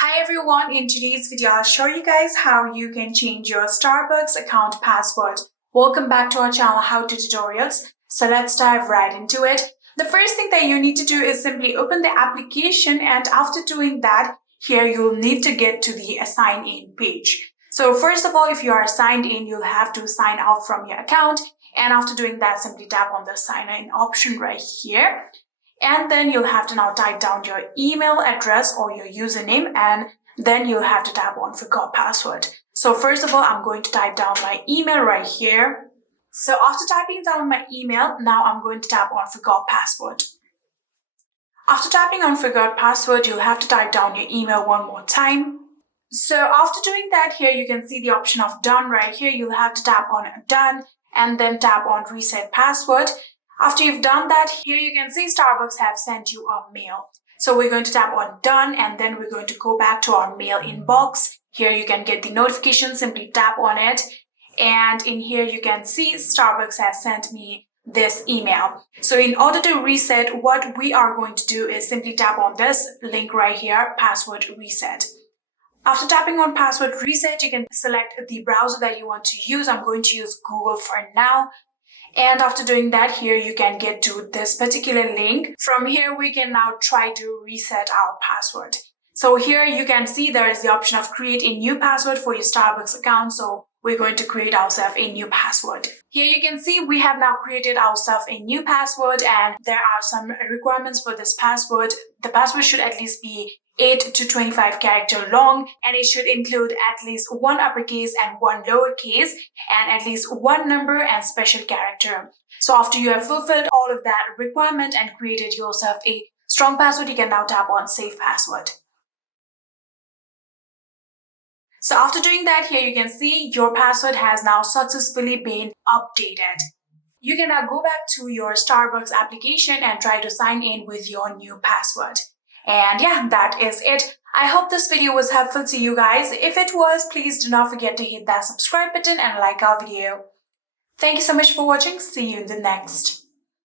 Hi everyone, in today's video I'll show you guys how you can change your Starbucks account password. Welcome back to our channel How To Tutorials. So let's dive right into it. The first thing that you need to do is simply open the application, and after doing that, here you'll need to get to the sign in page. So first of all, if you are signed in, you'll have to sign out from your account, and after doing that, simply tap on the sign in option right here. And then you'll have to now type down your email address or your username, and then you'll have to tap on forgot password. So first of all, I'm going to type down my email right here. So after typing down my email, now I'm going to tap on forgot password. After tapping on forgot password, you'll have to type down your email one more time. So after doing that, here you can see the option of done right here. You'll have to tap on done and then tap on reset password. After you've done that, here you can see Starbucks have sent you a mail. So we're going to tap on done, and then we're going to go back to our mail inbox. Here you can get the notification, simply tap on it. And in here you can see Starbucks has sent me this email. So in order to reset, what we are going to do is simply tap on this link right here, password reset. After tapping on password reset, you can select the browser that you want to use. I'm going to use Google for now. And after doing that, here you can get to this particular link. From here, we can now try to reset our password. So here you can see there is the option of create a new password for your Starbucks account. So we're going to create ourselves a new password. Here you can see we have now created ourselves a new password, and there are some requirements for this password. The password should at least be 8 to 25 character long, and it should include at least one uppercase and one lowercase, and at least one number and special character. So after you have fulfilled all of that requirement and created yourself a strong password, you can now tap on save password. So after doing that, here you can see your password has now successfully been updated. You can now go back to your Starbucks application and try to sign in with your new password. And yeah, that is it. I hope this video was helpful to you guys. If it was, please do not forget to hit that subscribe button and like our video. Thank you so much for watching. See you in the next.